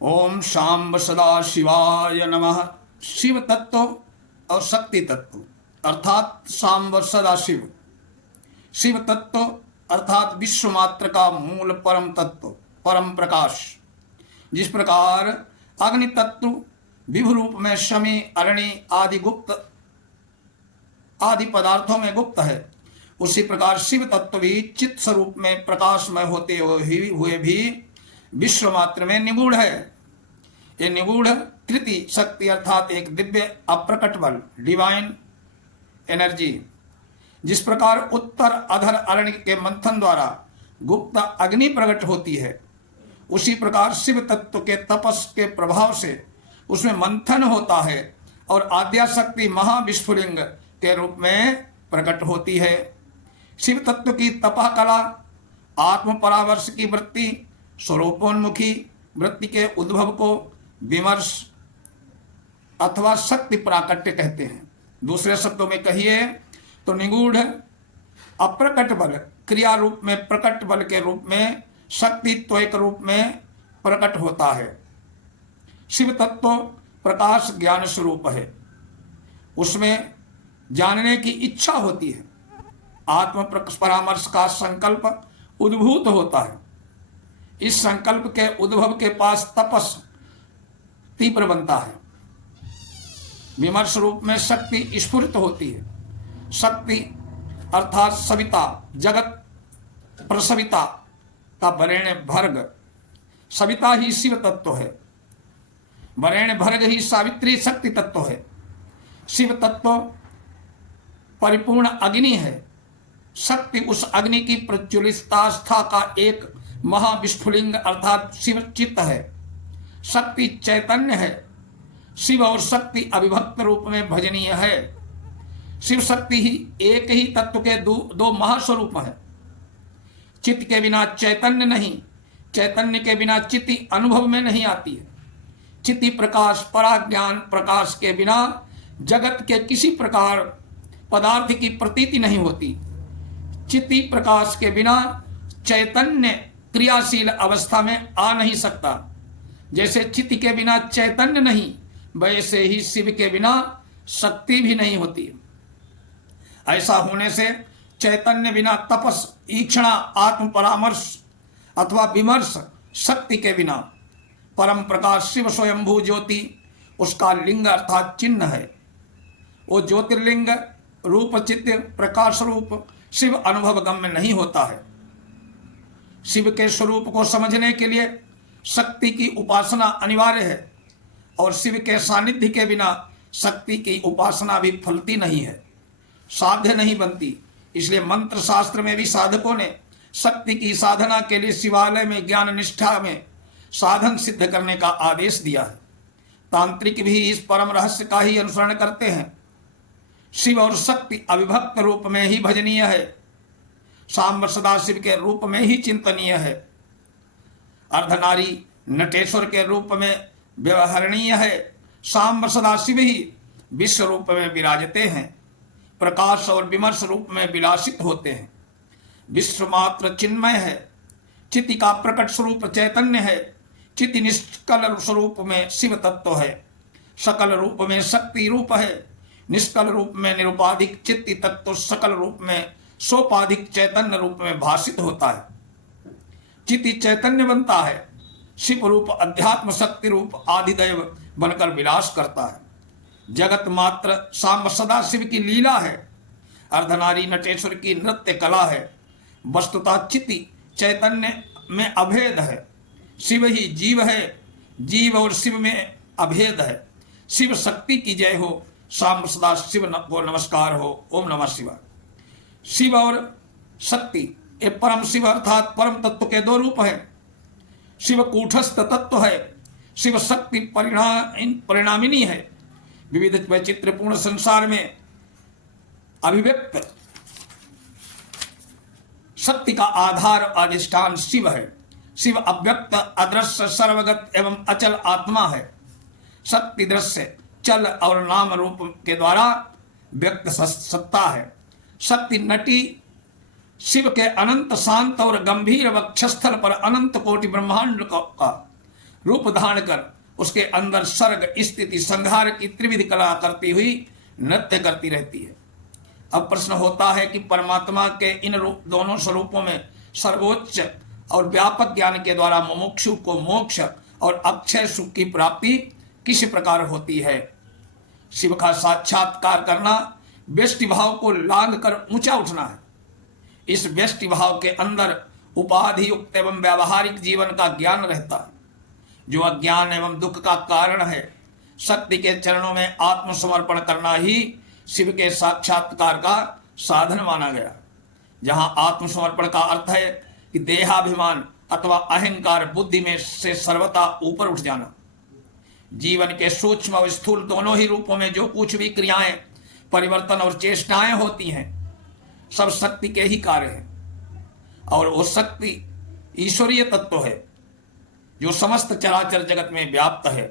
ओम शाम्ब सदा शिवाय नमः। शिव तत्व और शक्ति तत्व अर्थात शाम्ब सदा शिव। शिव तत्व अर्थात विश्व मात्र का मूल परम तत्व, परम प्रकाश। जिस प्रकार अग्नि तत्व विभु रूप में शमी, अरणि आदि गुप्त आदि पदार्थों में गुप्त है, उसी प्रकार शिव तत्व भी चित्त स्वरूप में प्रकाशमय होते हुए भी विश्व मात्र में निगूढ़ है। ये निगूढ़ कृति शक्ति अर्थात एक दिव्य अप्रकट बल, डिवाइन एनर्जी। जिस प्रकार उत्तर अधर अरण्य के मंथन द्वारा गुप्त अग्नि प्रकट होती है, उसी प्रकार शिव तत्व के तपस के प्रभाव से उसमें मंथन होता है और आद्याशक्ति महाविस्फुलिंग के रूप में प्रकट होती है। शिव तत्व की तपह कला, आत्म परामर्श की वृत्ति, स्वरूपोन्मुखी वृत्ति के उद्भव को विमर्श अथवा शक्ति प्राकट्य कहते हैं। दूसरे शब्दों में कहिए तो निगूढ़ अप्रकट बल क्रिया रूप में प्रकट बल के रूप में शक्ति त्वयक रूप में प्रकट होता है। शिव तत्व प्रकाश ज्ञान स्वरूप है, उसमें जानने की इच्छा होती है, आत्म परामर्श का संकल्प उद्भूत होता है। इस संकल्प के उद्भव के पास तपस तीव्र बनता है, विमर्श रूप में शक्ति स्फुरित होती है। शक्ति अर्थात सविता, जगत प्रसविता का वरेण्य भर्ग, सविता ही शिव तत्व है, वरेण्य भर्ग ही सावित्री शक्ति तत्व है। शिव तत्व परिपूर्ण अग्नि है, शक्ति उस अग्नि की प्रज्वलितास्था का एक महाविस्फुलिंग अर्थात शिव चित्त है। शक्ति चैतन्य है, शिव और शक्ति अविभक्त रूप में भजनीय है। शिव शक्ति ही एक ही तत्व के दो महास्वरूप हैं। चित्त के बिना चैतन्य नहीं, चैतन्य के बिना चित्ति अनुभव में नहीं आती है। चित्ति प्रकाश पराज्ञान प्रकाश के बिना जगत के किसी प्रकार पदार्थ की प्रतीति नहीं होती। चित्ति प्रकाश के बिना चैतन्य क्रियाशील अवस्था में आ नहीं सकता। जैसे चित्त के बिना चैतन्य नहीं, वैसे ही शिव के बिना शक्ति भी नहीं होती। ऐसा होने से चैतन्य बिना तपस, ईक्षणा, आत्म परामर्श अथवा विमर्श, शक्ति के बिना परम प्रकाश शिव स्वयंभू ज्योति उसका लिंग अर्थात चिन्ह है। वो ज्योतिर्लिंग रूप चित्त प्रकाश रूप शिव अनुभव गम्य नहीं होता है। शिव के स्वरूप को समझने के लिए शक्ति की उपासना अनिवार्य है और शिव के सानिध्य के बिना शक्ति की उपासना भी फलती नहीं है, साध्य नहीं बनती। इसलिए मंत्र शास्त्र में भी साधकों ने शक्ति की साधना के लिए शिवालय में ज्ञान निष्ठा में साधन सिद्ध करने का आदेश दिया है। तांत्रिक भी इस परम रहस्य का ही अनुसरण करते हैं। शिव और शक्ति अविभक्त रूप में ही भजनीय है, सांब सदाशिव के रूप में ही चिंतनीय है, अर्धनारी नटेश्वर के रूप में व्यवहरणीय है। सांब सदाशिव ही विश्व रूप में विराजते हैं, प्रकाश और विमर्श रूप में विलासित होते हैं। विश्व मात्र चिन्मय है, चित्त का प्रकट स्वरूप चैतन्य है। चित्त निष्कल स्वरूप में शिव तत्व है, सकल रूप में शक्ति रूप है। निष्कल रूप में निरुपाधिक चित्त तत्व सकल रूप में सोपाधिक चैतन्य रूप में भाषित होता है। चित्त चैतन्य बनता है, शिव रूप अध्यात्म शक्ति रूप आदिदेव बनकर विलास करता है। जगत मात्र सांब सदा शिव की लीला है, अर्धनारी नटेश्वर की नृत्य कला है। वस्तुतः चित्ति चैतन्य में अभेद है, शिव ही जीव है, जीव और शिव में अभेद है। शिव शक्ति की जय हो, सांब सदा शिव को नमस्कार हो। ओम नमः शिवाय। शिव और शक्ति ये परम शिव अर्थात परम तत्व के दो रूप हैं। शिव कूटस्थ तत्व है, शिव शक्ति परिणामिनी है। विविध वैचित्र्यपूर्ण संसार में अभिव्यक्त शक्ति का आधार अधिष्ठान शिव है। शिव अव्यक्त अदृश्य सर्वगत एवं अचल आत्मा है। शक्ति दृश्य चल और नाम रूप के द्वारा व्यक्त सत्ता है। शक्ति नटी शिव के अनंत शांत और गंभीर वक्षस्थल पर अनंत कोटि ब्रह्मांड का रूप धारण कर उसके अंदर सर्ग स्थिति संहार की त्रिविध कला करती हुई नृत्य करती रहती है। अब प्रश्न होता है कि परमात्मा के इन दोनों स्वरूपों में सर्वोच्च और व्यापक ज्ञान के द्वारा मुमुक्षु को मोक्ष और अक्षय सुख की प्राप्ति किस प्रकार होती है। शिव का साक्षात्कार करना व्यष्टि भाव को लांघ कर ऊंचा उठना है। इस व्यष्टि भाव के अंदर उपाधि युक्त एवं व्यावहारिक जीवन का ज्ञान रहता है, जो अज्ञान एवं दुख का कारण है। शक्ति के चरणों में आत्मसमर्पण करना ही शिव के साक्षात्कार का साधन माना गया। जहां आत्मसमर्पण का अर्थ है कि देहाभिमान अथवा अहंकार बुद्धि में से सर्वथा ऊपर उठ जाना। जीवन के सूक्ष्म और स्थूल दोनों ही रूपों में जो कुछ भी क्रियाएं, परिवर्तन और चेष्टाएं होती हैं, सब शक्ति के ही कार्य हैं। और वो शक्ति ईश्वरीय तत्व है जो समस्त चराचर जगत में व्याप्त है,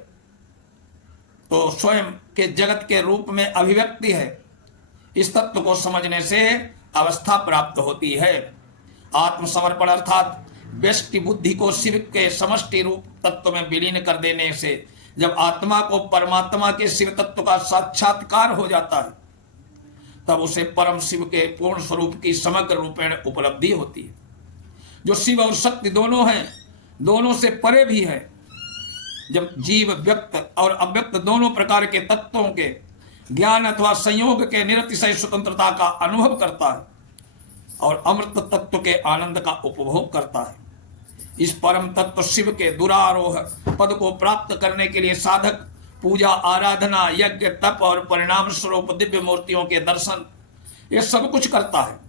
तो स्वयं के जगत के रूप में अभिव्यक्ति है। इस तत्व को समझने से अवस्था प्राप्त होती है। आत्मसमर्पण अर्थात व्यष्टि बुद्धि को शिव के समष्टि रूप तत्व में विलीन कर देने से जब आत्मा को परमात्मा के शिव तत्व का साक्षात्कार हो जाता है, तब उसे परम शिव के पूर्ण स्वरूप की समग्र रूपेण उपलब्धि होती है। जो शिव और शक्ति दोनों हैं, दोनों से परे भी है। जब जीव व्यक्त और अव्यक्त दोनों प्रकार के तत्वों के ज्ञान अथवा संयोग के निरतिशय स्वतंत्रता का अनुभव करता है और अमृत तत्व के आनंद का उपभोग करता है, इस परम तत्व शिव के दुरारोह पद को प्राप्त करने के लिए साधक पूजा, आराधना, यज्ञ, तप और परिणाम स्वरूप दिव्य मूर्तियों के दर्शन, ये सब कुछ करता है।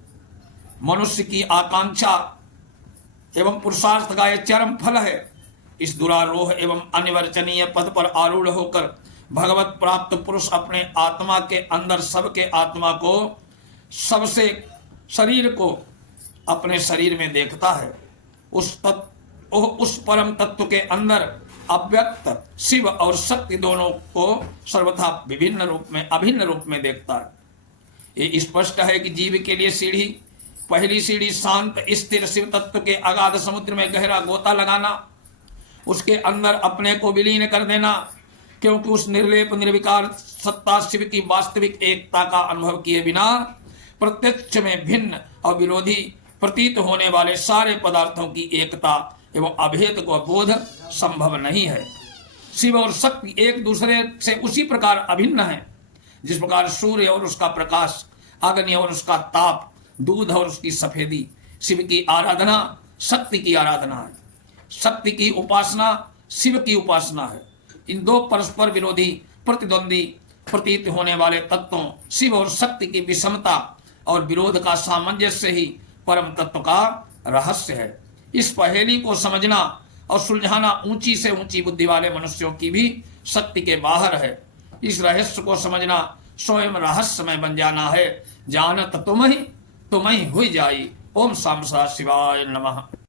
मनुष्य की आकांक्षा एवं पुरुषार्थ का यह चरम फल है। इस दुरारोह एवं अनिवर्चनीय पद पर आरूढ़ होकर भगवत प्राप्त पुरुष अपने आत्मा के अंदर सबके आत्मा को, सबसे शरीर को अपने शरीर में देखता है। उस परम तत्व के अंदर अव्यक्त शिव और शक्ति दोनों को सर्वथा विभिन्न रूप में, अभिन्न रूप में देखता है। ये स्पष्ट है कि जीव के लिए सीढ़ी, पहली सीढ़ी शांत स्थिर शिव तत्व के अगाध समुद्र में गहरा गोता लगाना, उसके अंदर अपने को विलीन कर देना, क्योंकि उस निर्लेप निर्विकार सत्ता शिव की वास्तविक एकता का अनुभव किए बिना प्रत्यक्ष में भिन्न और विरोधी प्रतीत होने वाले सारे पदार्थों की एकता एवं अभेद को बोध संभव नहीं है। शिव और शक्ति एक दूसरे से उसी प्रकार अभिन्न है जिस प्रकार सूर्य और उसका प्रकाश, अग्नि और उसका ताप, दूध और उसकी सफेदी। शिव की आराधना शक्ति की आराधना है, शक्ति की उपासना शिव की उपासना है। इन दो परस्पर विरोधी, प्रतिद्वंदी प्रतीत होने वाले तत्वों शिव और शक्ति की विषमता और विरोध का सामंजस्य ही परम तत्व का रहस्य है। इस पहेली को समझना और सुलझाना ऊंची से ऊंची बुद्धि वाले मनुष्यों की भी शक्ति के बाहर है। इस रहस्य को समझना स्वयं रहस्यमय बन जाना है। जानत तुम ही हुई जाई। ओम शाम शिवाय नमः।